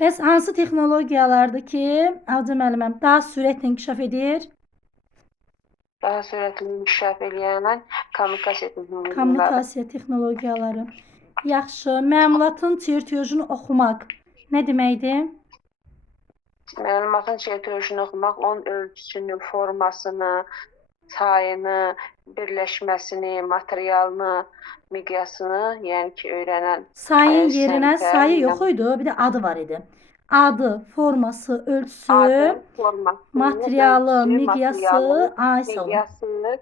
Bəs hansı texnologiyalardır ki, Hacı müəlliməm, daha sürətlə inkişaf edir? Daha sürətli inkişaf eləyən kommunikasiya texnologiyaları. Kommunikasiya texnologiyaları. Yaxşı. Məlumatın çertyojunu oxumaq nə deməkdir? Məlumatın çertyojunu oxumaq, onun ölçüsünü, formasını, sayını, birləşməsini, materialını, miqyasını, yəni ki, öyrənən Sayın yerinə sənətə, sayı yox idi, bir də adı var idi. Adı, forması, ölçüsü, adı, forması, materialı, ölçüsü, miqyası, materialı, sağ olun. miqyası,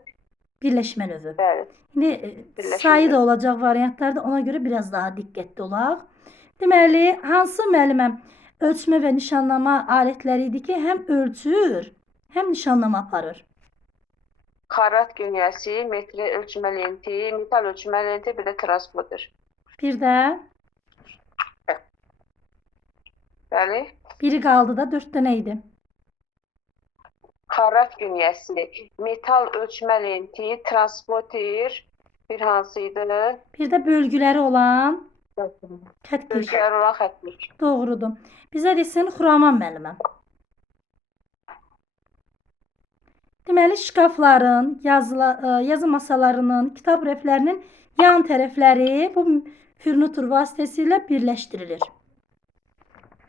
Birləşmə növü. bəli, İndi birləşmə sayı da növü. olacaq variantlarda, ona görə biraz daha diqqətli olaq. Deməli, hansı müəlliməm ölçmə və nişanlama alətləri idi ki, həm ölçür, həm nişanlama aparır? Karat gönyəsi, metri ölçmə lenti, metal ölçmə lenti, bir də transporter. Bir də Bəli. biri qaldı da 4 dənə idi. Karat gönyəsi, metal ölçmə lenti, transporter, bir hansıydı? Bir də bölgüləri olan xəttkeş. Bölgələr olan xəttkeş. Doğrudur. Bizə desin Xuraman müəlliməm. Deməli, şkafların, yazı masalarının, kitab rəflərinin yan tərəfləri bu furnitur vasitəsilə birləşdirilir.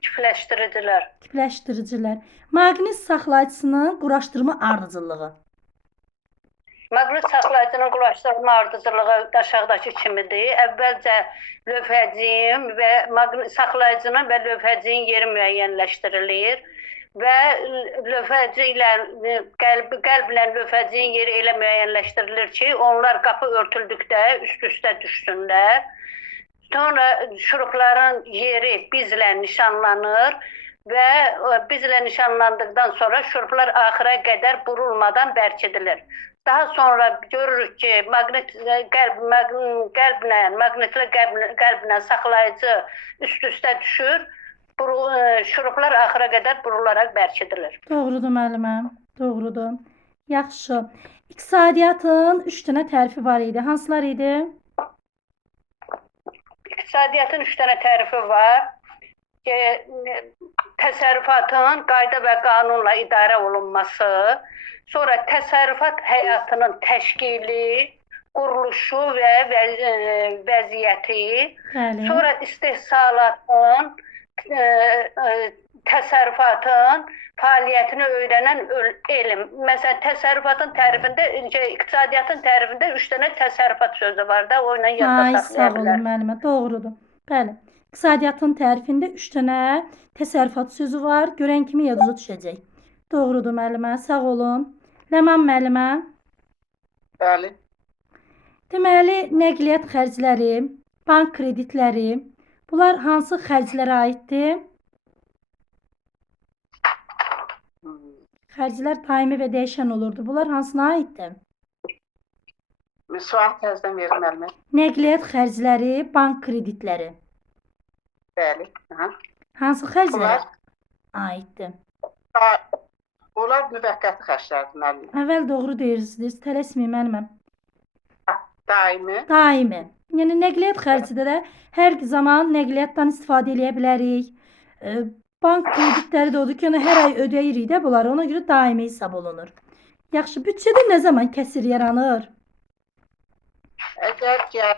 Küpləşdiricilər. Küpləşdiricilər. Maqnit saxlayıcısının quraşdırma ardıcıllığı. Maqnit saxlayıcının quraşdırma ardıcılığı aşağıdakı kimidir. Əvvəlcə lövhəciyin və saxlayıcının və lövhəciyin yeri müəyyənləşdirilir və lövhəci ilə qəlblə lövhəciyin yeri elə müəyyənləşdirilir ki, onlar qapı örtüldükdə üst-üstə düşsünlər. Sonra şurupların yeri bizlə nişanlanır və bizlə nişanlandıqdan sonra şuruplar axıra qədər burulmadan bərkidilir. Daha sonra görürük ki, maqnitli qəlblə saxlayıcı üst-üstə düşür. Şuruplar axıra qədər burularaq bərkidilir. Doğrudur müəlliməm, doğrudur. Yaxşı. İqtisadiyyatın 3 dənə tərifi var idi. Hansılar idi? İqtisadiyyatın 3 dənə tərifi var. Təsərrüfatın qayda və qanunla idarə olunması, sonra təsərrüfat həyatının təşkili, quruluşu və vəziyyəti, Bəli. sonra istehsalatın, təsərrüfatın fəaliyyətini öyrənən elm. Məsələn, təsərrüfatın tərifində, iqtisadiyyatın tərifində 3 dənə təsərrüfat sözü var da, o ilə yadda saxlaya Sağ olun bilər. müəllimə, doğrudur. Bəli. İqtisadiyyatın tərifində 3 dənə təsərrüfat sözü var. Görən kimi yadınıza düşəcək. Doğrudur müəllimə, sağ olun. Ləman müəllimə. Bəli. Deməli, nəqliyyat xərcləri, bank kreditləri, bunlar hansı xərclərə aiddir? Xərclər daimi və dəyişən olurdu. Bunlar hansına aiddir? Sual təzədən verin müəllimə. Nəqliyyat xərcləri, bank kreditləri. Bəli. Hansı xərclərə aiddir? Onlar müvəqqəti xərclərdir müəllimə. Əvvəl doğru deyirsiniz. Tələsməyin müəlliməm. Daimi. Daimi. Yəni nəqliyyat xərcidə də hər zaman nəqliyyatdan istifadə edə bilərik. Bank kreditləri də odur ki, hər ay ödəyirik də bunları. Ona görə daimi hesab olunur. Yaxşı, büdcədə nə zaman kəsir yaranır? Əgər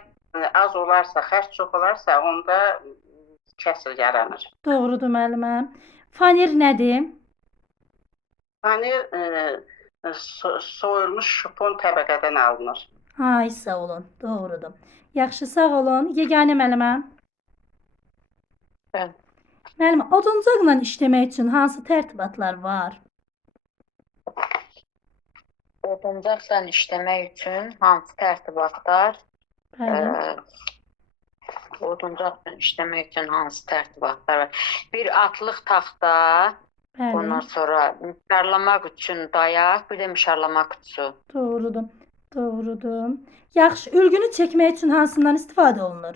az olarsa, xərc çox olarsa, onda kəsir yaranır. Doğrudur müəlliməm. Faner nədir? Faner soyulmuş şupon təbəqədən alınır. Ay, sağ olun. Doğrudur. Yaxşı, sağ olun. Yeganə müəlliməm. Bəli. Müəllimə, oduncaqla işləmək üçün hansı tərtibatlar var? Oduncaqla işləmək üçün hansı tərtibatlar? Bəli. Oduncaqla işləmək üçün hansı tərtibatlar var? Bir atlıq taxta, Bəli. ondan sonra mişarlamaq üçün dayaq, bir də mişarlama qutusu. Doğrudur. Doğrudur. Yaxşı, ülgünü çəkmək üçün hansından istifadə olunur?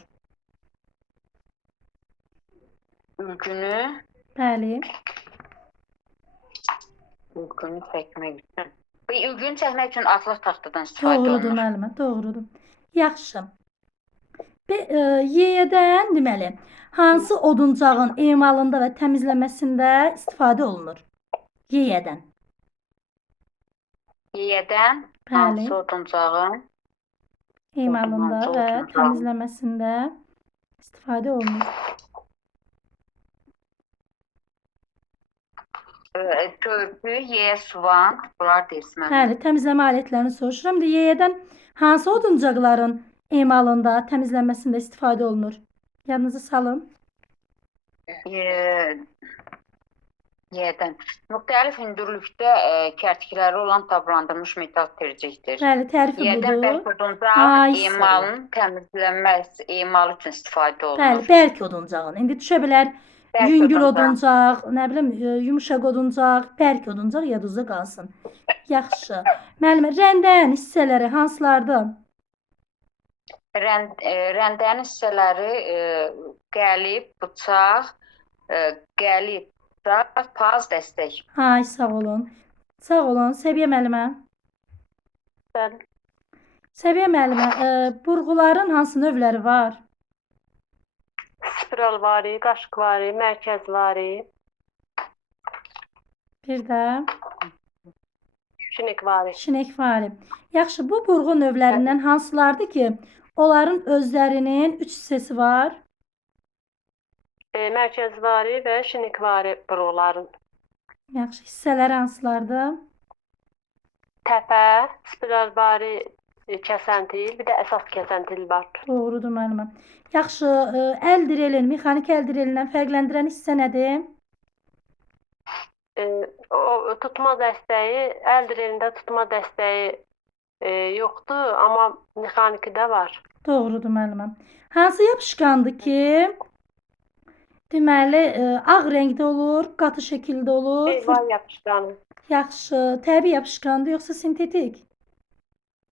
Ülgünü Bəli. çəkmək üçün. Ülgünü çəkmək üçün atlıq taxtadan istifadə Doğrudur olunur. müəllimə, doğrudur. Yaxşı. Y-dən deməli, hansı oduncağın emalında və təmizləməsində istifadə olunur? Y-dən. Yeyədən Bəli. hansı oduncağın Emalında Oduncağın. və təmizləməsində istifadə olunur. Körpü, yeyə, suvan, bunlar deyirsən. Bəli, təmizləmə alətlərini soruşuram. İndi Y-dən hansı oduncaqların emalında, təmizlənməsində istifadə olunur? Yadınızı salın. Yeyədən. Müxtəlif hündürlükdə kərtikləri olan tablandırılmış metal tercikdir. Bəli, tərifi Yeyədən budur. bərk oduncaq Ay, sağ ol. emalın təmizlənməsi, emal üçün istifadə olunur. Bəli, bərk oduncağın. İndi düşə bilər Bərk yüngül oduncaq. oduncaq, nə bilim, yumşaq oduncaq, bərk oduncaq yadınızda qalsın. Yaxşı. Müəllimə, rəndənin hissələri hansılardır? Rəndənin hissələri qəlib, bıçaq, qəlib, bıçaq, paz, dəstək. Ay, sağ olun. Sağ olun. Səbiyyə müəllimə. Bəli. Səbiyyə müəllimə, burğuların hansı növləri var? Spiral vari, qaşıq vari, mərkəz vari, Bir də şinik vari. şinek vari. Yaxşı, bu burğu növlərindən hansılardır ki, onların özlərinin 3 hissəsi var? Mərkəz vari və şinik vari burğuların. Yaxşı, hissələri hansılardır? Təpə, spiral vari kəsəntil, bir də əsas kəsəntil var. Doğrudur müəllimə. Yaxşı, əl direlin, mexanik əl direlindən fərqləndirən hissə nədir? O tutma dəstəyi, əl direlində tutma dəstəyi yoxdur, amma mexanikdə var. Doğrudur müəllimə. Hansı yapışqandır ki, deməli, ağ rəngdə olur, qatı şəkildə olur? Heyvan yapışqanı, Yaxşı, təbii yapışqandır yoxsa sintetik?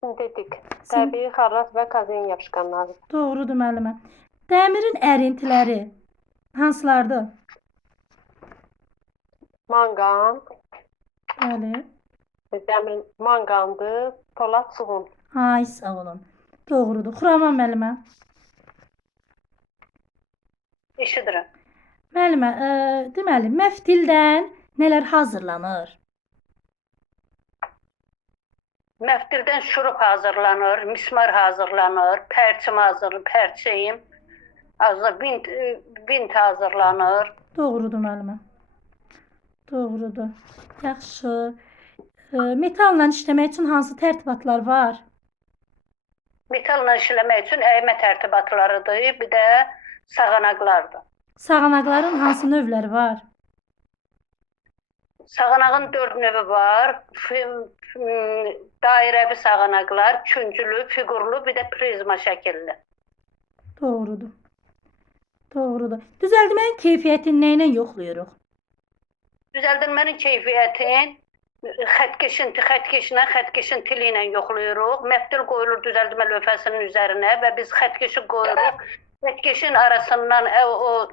sintetik, təbii xarrat və kazein yapışqanları. Doğrudur müəllimə. Dəmirin ərintiləri hansılardır? Manqan, Bəli. dəmir manqandır, polad suğun. Ay, sağ olun. Doğrudur. Xuraman müəllimə. Eşidirəm. Müəllimə, deməli, məftildən nələr hazırlanır? Məftildən şurup hazırlanır, mismar hazırlanır, pərçim hazırlanır, pərçim, vint hazırlanır. Doğrudur müəllimə. Doğrudur. Yaxşı. Metalla işləmək üçün hansı tərtibatlar var? Metalla işləmək üçün əymə tərtibatlarıdır, bir də sağanaqlardır. Sağanaqların hansı növləri var? Sağanağın 4 növü var. Dairəvi sağanaqlar, küncülü, figurlu, bir də prizma şəkilli. Doğrudur. Doğrudur. Düzəldməyin keyfiyyətini nə ilə yoxlayırıq? Düzəldilmənin keyfiyyətin xəttkeşinti ilə yoxlayırıq. Məftil qoyulur düzəldilmə lövhəsinin üzərinə və biz xəttkeşi qoyuruq. Xəttkeşin arasından o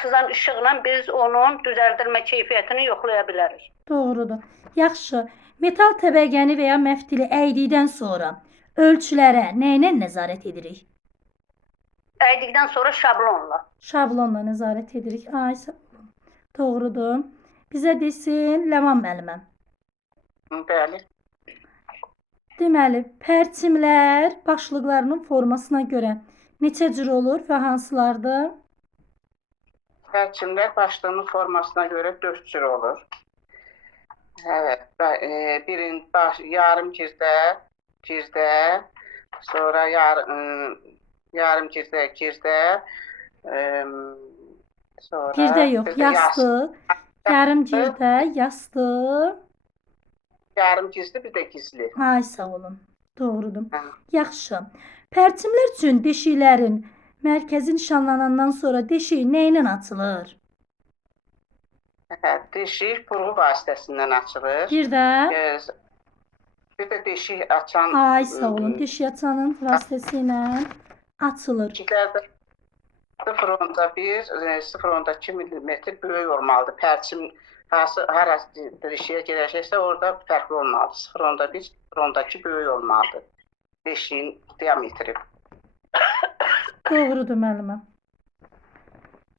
sızan işıqla biz onun düzəldilmə keyfiyyətini yoxlaya bilərik. Doğrudur. Yaxşı. Metal təbəqəni və ya məftili əydikdən sonra ölçülərə nə ilə nəzarət edirik? Əydikdən sonra şablonla. Şablonla nəzarət edirik. Ay, sağ olun. Doğrudur. Bizə desin Ləman müəllimə. Bəli. Deməli, pərçimlər başlıqlarının formasına görə neçə cür olur və hansılardır? Pərçimlər başlığının formasına görə 4 cür olur. Evet, birin yarım girdə, sonra yarım girdə, sonra Girdə yox, bir də yastı. Yarım girdə, yastı. yarım gizli, bir də gizli. Ay, sağ olun. Doğrudur. Hə. Yaxşı. Pərçimlər üçün deşiklərin mərkəzi nişanlanandan sonra deşik nə ilə açılır? Deşik burğu vasitəsindən açılır. Bir də deşik açan Ay, sağ olun. Deşik açanın vasitəsilə açılır. deşiklərdə 0.1, 0.2 millimetr böyük olmalıdır. Pərçim hara deşiyə girəcəksə orada fərqli olmalıdır. 0.1, 0.2 böyük olmalıdır. beşiğin diametri. Doğrudur müəlliməm.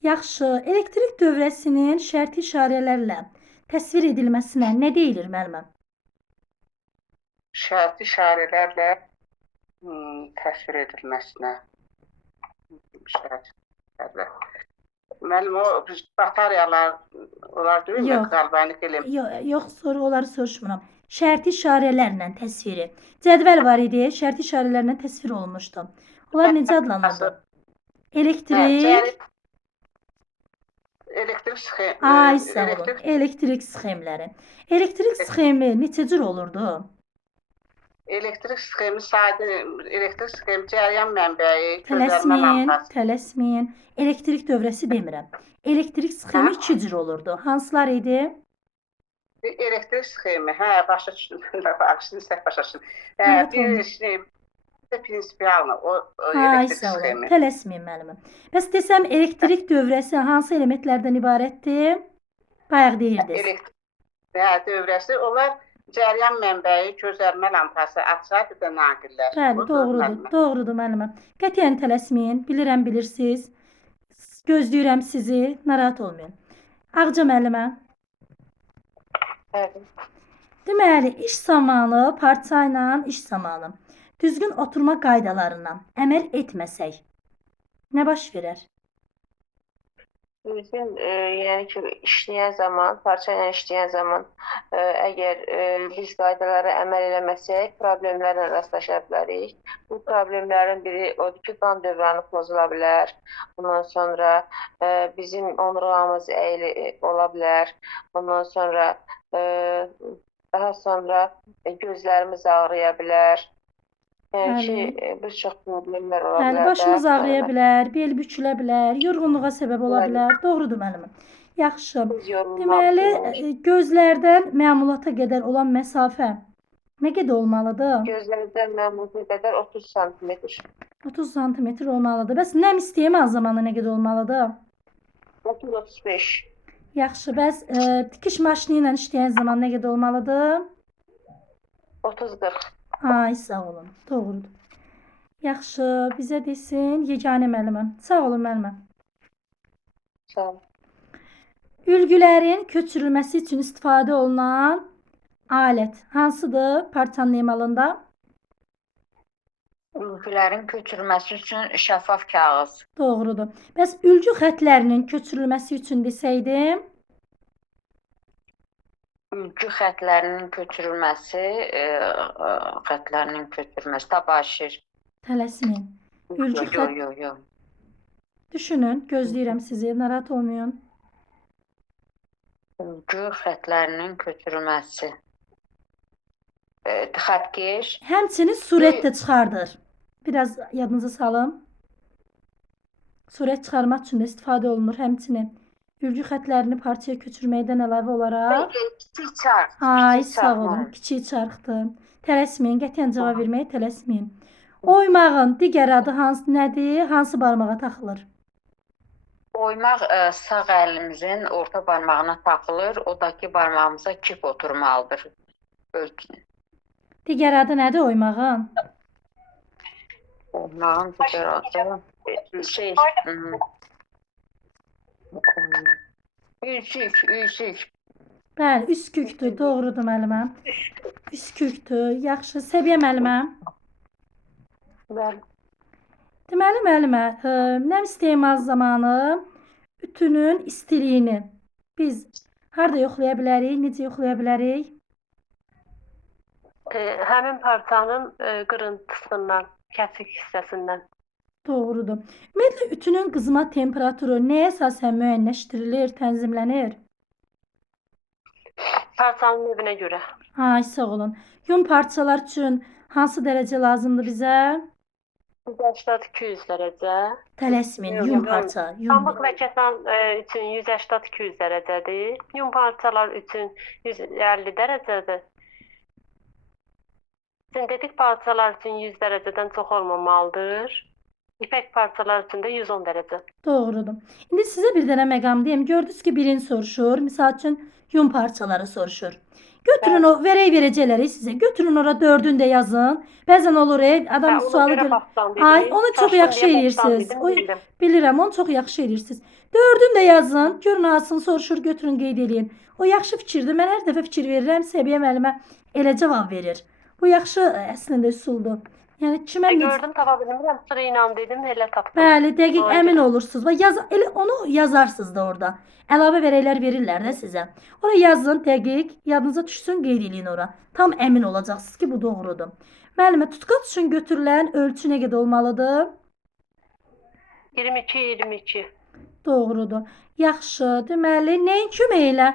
Yaxşı, elektrik dövrəsinin şərti işarələrlə təsvir edilməsinə nə deyilir müəlliməm? Şərti işarələrlə təsvir edilməsinə. Şərtlərlə. Müəllim, o bataryalar, onlar deyil mi? Yox. Qalbanik element. Yox, onları soruşmuram. Şərti işarələrlə təsviri. Cədvəl var idi, şərti işarələrlə təsvir olunmuşdu. Onlar necə adlanırdı? Elektrik, Elektrik sxem. ay sağ olun, elektrik sxemləri. Elektrik sxemi neçə cür olurdu? Elektrik sxemi sadə, elektrik sxemi cəryan mənbəyi, gözəlmə Tələsməyin, lampası. tələsməyin. Elektrik dövrəsi demirəm. Elektrik sxemi 2 cür olurdu. Hansılar idi? Elektrik sxemi, hə, başa düşdüm. Bağışlayın, səhv başa düşdüm. Evet, Bir oldu. şey, prinsipialna, o Ay elektrik sağ olun. sxemi. Tələsməyin müəlliməm. Bəs desəm elektrik dövrəsi hansı elementlərdən ibarətdir? Bayaq deyirdiniz. Elektrik dövrəsi, onlar cəryan mənbəyi, közərmə lampası, açar, bir də naqillər. Bəli, Budur, doğrudur. müəllimə. Doğrudur müəlliməm. Qətiyyən tələsməyin. Bilirəm, bilirsiniz. Gözləyirəm sizi. Narahat olmayın. Ağca müəllimə. Bəli. Deməli, iş zamanı, parça ilə iş zamanı düzgün oturma qaydalarından əməl etməsək nə baş verər? Düzgün, yəni ki, işləyən zaman, parça ilə işləyən zaman əgər biz qaydalara əməl eləməsək, problemlərlə rastlaşa bilərik. Bu problemlərin biri odur ki, qan dövranı pozula bilər. Ondan sonra bizim onurğamız əyili ola bilər. Ondan sonra daha sonra gözlərimiz ağrıya bilər. Yəni ki, bir çox problemlər ola bilər. Bəli, başımız də. ağrıya bilər, bel bükülə bilər, yorğunluğa səbəb ola Bəli. bilər. Doğrudur müəlliməm. Yaxşı. Biz yorulmaq Deməli, olur. gözlərdən məmulata qədər olan məsafə nə qədər olmalıdır? Gözlərdən məmnun qədər 30 sm. 30 sm olmalıdır. Bəs nəm istəyəmə zamanı nə qədər olmalıdır? 30-35. Yaxşı. Bəs tikiş maşını ilə işləyən zaman nə qədər olmalıdır? 30-40. Ay, sağ olun. Doğrudur. Yaxşı, bizə desin yeganə müəlliməm. Sağ olun müəlliməm. Sağ ol. Ülgülərin köçürülməsi üçün istifadə olunan alət hansıdır parçanın emalında? Ülgülərin köçürülməsi üçün şəffaf kağız. Doğrudur. Bəs ülgü xətlərinin köçürülməsi üçün desəydim? Ülgü xətlərinin köçürülməsi, təbaşir. Tələsməyin. Ülgü xət. Yox. Düşünün, gözləyirəm sizi, narahat olmayın. Ülgü xətlərinin köçürülməsi. Xəttkeş. Həmçinin surət də çıxardır. Biraz yadınıza salın. Surət çıxarmaq üçün də istifadə olunur həmçinin. Ülgü xətlərini parçaya köçürməkdən əlavə olaraq. Kiçik çarx. Ay, sağ olun. Kiçik çarxdır. Tələsməyin, qətiyyən cavab verməyə tələsməyin. Oymağın digər adı nədir? Hansı barmağa taxılır? Oymaq sağ əlimizin orta barmağına taxılır. Odakı barmağımıza kip oturmalıdır. Digər adı nədir oymağın? Oymağın digər adı Üsük. Bəli, üskükdür. Doğrudur müəlliməm. Üskükdür. Yaxşı. Səbiyyə müəlliməm. Bəli. Deməli müəllimə, nəm istemal zamanı ütünün istiliyini biz harda yoxlaya bilərik, necə yoxlaya bilərik? Həmin parçanın qırıntısından, kəsik hissəsindən. Doğrudur. Ümumiyyətlə ütünün qızma temperaturu nəyə əsasən müəyyənləşdirilir, tənzimlənir? Parçanın növünə görə. Ay, sağ olun. Yun parçalar üçün hansı dərəcə lazımdır bizə? 180-200 dərəcə. Tələsməyin, yun parça. Pambıq və kətan üçün 180-200 dərəcədir. Yun parçalar üçün 150 dərəcədir. Sintetik parçalar üçün 100 dərəcədən çox olmamalıdır. İpək parçalar üçün də 110 dərəcə. Doğrudur. İndi sizə bir dənə məqam deyim. Gördünüz ki, birini soruşur. Misal üçün yun parçaları soruşur. Götürün o verəcəkləri sizə. Götürün ora 4-ünü də yazın. Bəzən olur adam Hə, ona sualı görə görür. baxsan dedim. Ay, onu çox Çaşdım yaxşı deyə eləyirsiniz. baxsan O, dedim, bildim. bilirəm, onu çox yaxşı eləyirsiniz. 4-ünü də yazın. Görün alsın, soruşur, götürün, qeyd eləyin. O yaxşı fikirdir. Mən hər dəfə fikir verirəm, Səbiyyə müəllimə elə cavab verir. Bu yaxşı əslində üsuldur. Yəni kimə necə Gördüm, tapa bilmirəm. Sıra ilə dedim, elə tapdım. Bəli, dəqiq Ona əmin görə. olursunuz. Və elə onu yazarsınız da orada. Əlavə vərəqlər verirlər də sizə. Ora yazın, dəqiq, yadınıza düşsün, qeyd eləyin ora. Tam əmin olacaqsınız ki, bu doğrudur. Müəllimə, tutqaç üçün götürülən ölçü nə qədər olmalıdır? 22. Doğrudur. Yaxşı. Deməli, nəyin köməyi ilə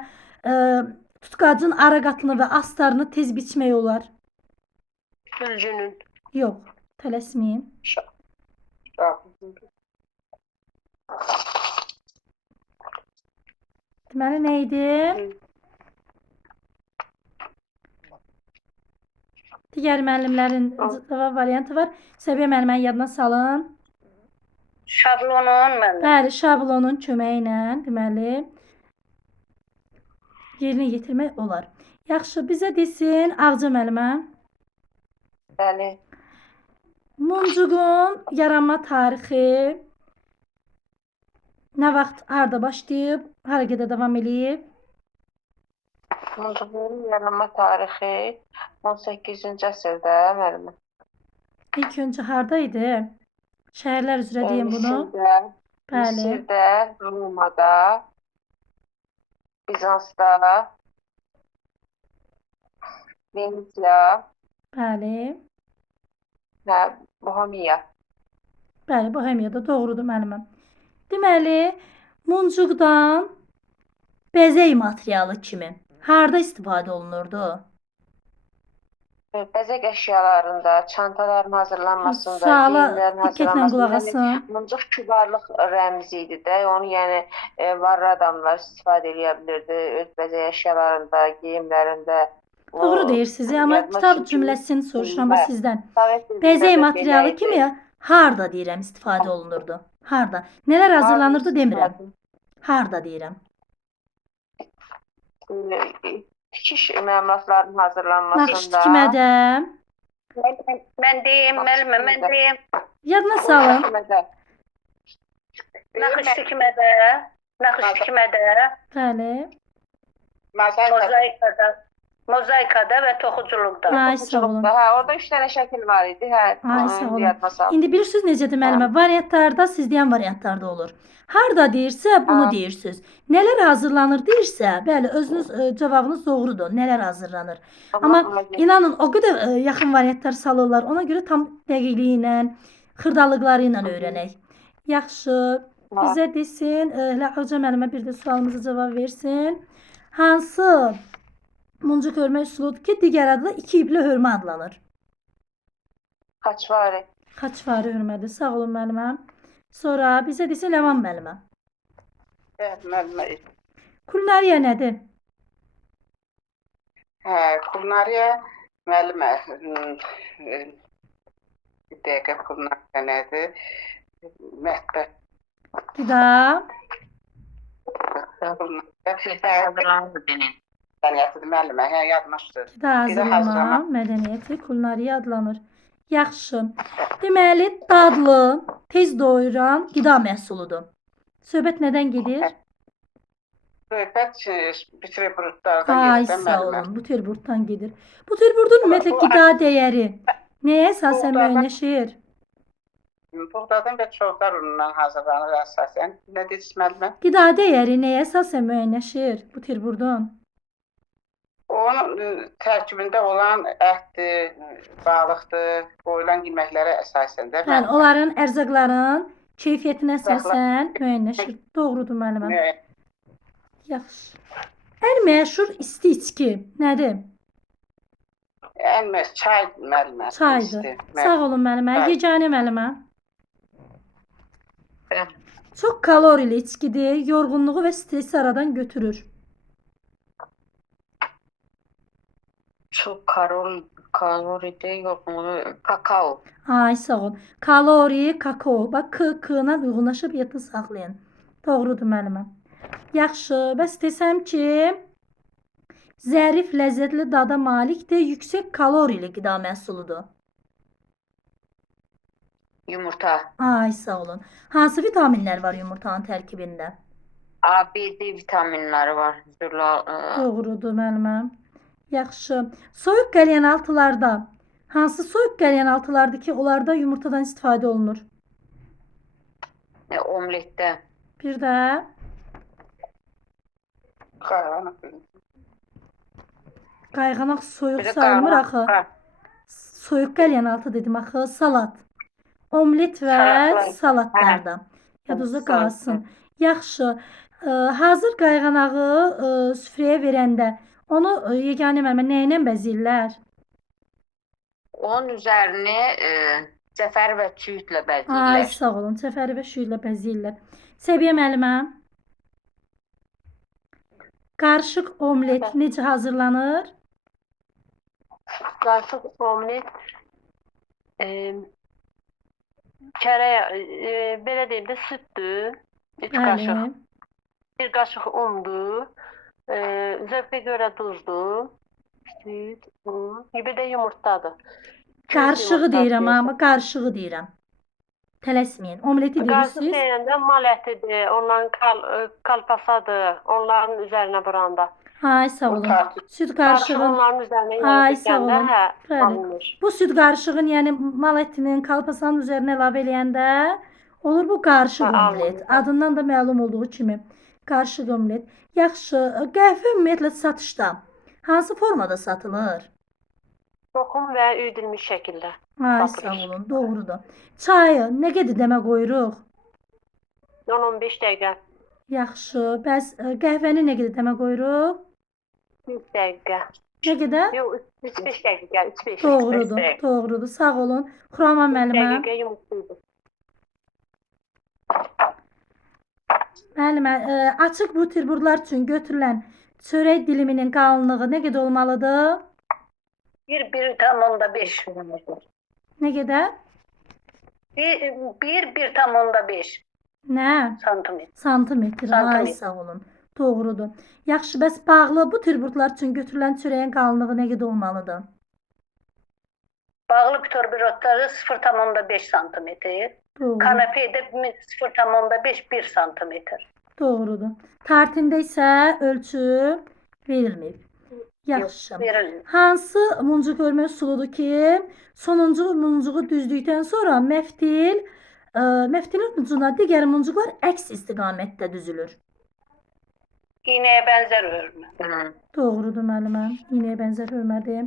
tutqacın ara qatını və astarını tez biçmək olar? Gülcünün. Yox, tələsməyin. Deməli, nə idi? Digər müəllimlərin cavab variantı var. Səbiyyə müəllimənin yadına salın. Şablonun mən. Bəli, şablonun köməyi ilə deməli yerinə yetirmək olar. Yaxşı, bizə desin Ağca müəllimə. Bəli. Muncuqun yaranma tarixi nə vaxt, harda başlayıb, hara qədər davam eləyib? Muncuqun yaranma tarixi 18-ci əsrdə müəllimə. İlk öncə harda idi? Şəhərlər üzrə deyim bunu. Bəli. Misirdə, Romada, Bizansda, Venesiya Bəli. və Bohemiya. Bəli, Bohemiyada doğrudur müəlliməm. Deməli, muncuqdan bəzək materialı kimi harda istifadə olunurdu? Bəzək əşyalarında, çantaların hazırlanmasında, Suala geyimlərin diqqətlə qulaq hazırlanmasında. asın. Muncuq kübarlıq rəmzi idi də. Onu yəni varlı adamlar istifadə edə bilirdi öz bəzək əşyalarında, geyimlərində. Doğru deyirsiniz, amma yadma kitab çünki- cümləsini soruşuram bax sizdən. Sovet dövründə Bəzək də materialı belə idi. kimi harda deyirəm istifadə olunurdu? Harda? Nələr hazırlanırdı demirəm. Harda deyirəm. Tikiş məmulatlarının Naxış hazırlanmasında. tikimədə Mən deyim, müəllimə, mən deyim. yadına salın. Naxış tikmədə, naxış tikmədə, Bəli. mozaikada və toxuculuqda. Ay sağ olun. Hə, orada 3 dənə şəkil var idi. Hə, Ay onu sağ indi olun. yadıma saldım. İndi bilirsiniz necədir müəllimə? Variantlarda siz deyən variantlarda olur. Harda deyirsə bunu Ha. deyirsiniz. Nələr hazırlanır deyirsə, bəli özünüz cavabınız doğrudur. Nələr hazırlanır. Amma inanın o qədər yaxın variantlar salırlar. Ona görə tam dəqiqliyi ilə, xırdalıqları ilə öyrənək. Yaxşı. Bizə desin, elə Ağca müəllimə bir də sualımıza cavab versin. Hansı muncuq hörmə üsuludur ki, digər adla iki ipli hörmə adlanır? Xaçvari. Xaçvari hörmədir. Sağ olun müəlliməm. Sonra bizə desin Ləman müəllimə. Müəllimə. Kulinariya nədir? Hə, kulinariya müəllimə. Bir dəqiqə kulinariya nədir? Mətbəx. Qida, Mədəniyyətidir müəllimə. Hə, yadıma düşdü. qida hazırlama hazırlama. mədəniyyəti kulinariya adlanır. Yaxşı. Deməli, dadlı, tez doyuran qida məhsuludur. Söhbət nədən gedir? Söhbət buterbrodlardan Ay gedir sağ müəllimə. olun. Buterbroddan gedir. Buterbrodun ümumiyyətlə qida dəyəri nəyə əsasən Buğdadan- müəyyənləşir? Buğdadan və çovdar unundan hazırlanır əsasən. Nə deyirsiniz müəllimə? Qida dəyəri nəyə əsasən müəyyənləşir buterbrodun? Onun tərkibində olan ətdir, balıqdır, qoyulan yeməklərə əsasən də Bəli, onların ərzaqların keyfiyyətinə əsasən müəyyənləşir. Doğrudur müəlliməm. Yaxşı. Ən məşhur isti içki nədir? ən məs çay müəllimə. Çaydır. Sağ olun müəllimə. Bəli. Yeganə müəllimə. Bəli. Çox kalorili içkidir. Yorğunluğu və stresi aradan götürür. Çox kaloridir, yoxluğu, kakao. Ay sağ ol. Kalori, kakao. Bax k-ilə uyğunlaşıb yadda saxlayın. Doğrudur müəllimə. Yaxşı. Bəs desəm ki, Zərif, ləzzətli dada malikdir, yüksək kalorili qida məhsuludur. Yumurta. Ay, sağ olun. Hansı vitaminlər var yumurtanın tərkibində? A, B, D vitaminləri var. Doğrudur müəlliməm. Yaxşı. Soyuq qəlyanaltılarda hansı soyuq qəlyanaltılardır ki, onlarda yumurtadan istifadə olunur? Omletdə. Bir də qayğanaq soyuq Bir də sayılmır qayğanaq, axı. hə. Soyuq qəlyanaltı dedim axı. Salat. Omlet və Salatlar. salatlarda. Yadınızda Salat. qalsın. Yaxşı. Hazır qayğanağı süfrəyə verəndə onu yeganə müəllimə nə ilə bəzəyirlər? Onun üzərini zəfər və çüyütlə Ay, bəzəyirlər. sağ olun. Cəfəri və şüylə bəzəyirlər. Səbiyyə müəllimə. Qarışıq omlet necə hazırlanır? Qarışıq omlet belə deyim də süddür. 3 qaşıq. Bəli. 1 qaşıq undur. Zövqə görə duzdur. Süd, un. Bir də yumurtadır. Qarışığı deyirəm amma qarışığı deyirəm. Tələsməyin. Omleti Qarışıq deyirsiniz. deyəndə mal ətidir, onların kalpasadır, onların üzərinə vuranda. Ay, sağ olun. Süd Qarışıq qarışığı. onların üzərinə Ay, sağ yerləşəndə, olun. hə, Bəli. alınır. Bu süd qarışığın, yəni mal ətinin kalpasanın üzərinə əlavə eləyəndə olur bu qarışıq Hə, omlet. anladım. Adından da məlum olduğu kimi qarışıq omlet. Yaxşı, qəhvə ümumiyyətlə satışda hansı formada satılır? Toxum və üyüdülmüş şəkildə. Ay, Satılır. sağ olun. Doğrudur. Çayı nə qədər demə qoyuruq? 10-15 dəqiqə. Yaxşı. Bəs qəhvəni nə qədər demə qoyuruq? 100 dəqiqə. Nə qədər? Yox, 3-5 dəqiqə, 3-5. Doğrudur. Doğrudur. Sağ olun. Xuraman müəllimə. Dəqiqə yumurtludur. Müəllimə, açıq buterbrodlar üçün götürülən çörək diliminin qalınlığı nə qədər olmalıdır? 1,5. Nə qədər? 1,5 Nə? santimetr. Santimetr. Ay, Santimetr. sağ olun. Doğrudur. Yaxşı, bəs bağlı buterbrodlar üçün götürülən çörəyin qalınlığı nə qədər olmalıdır? Bağlı buterbrodları 0,5 santimetr. Doğru. Kanapeydə 0,5-1 santimetr. Doğrudur. Tartində isə ölçü verilməyib. Yaxşı. Verilir. Hansı muncuq örmə üsuludur ki, sonuncu muncuğu düzdükdən sonra məftilin ucuna digər muncuqlar əks istiqamətdə düzülür. İğnəyə bənzər örmə. Doğrudur müəllimə. İynəyə bənzər hörmədir.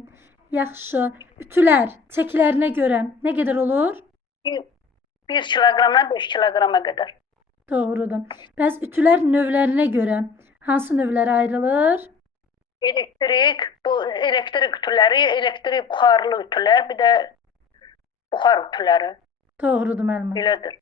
Yaxşı. Ütülər çəkilərinə görə nə qədər olur? 1 kiloqramdan 5 kiloqrama qədər. Doğrudur. Bəs ütülər növlərinə görə hansı növlərə ayrılır? Bu elektrik ütüləri, elektrik buxarlı ütülər, bir də buxar ütüləri. Doğrudur müəllimə. Belədir.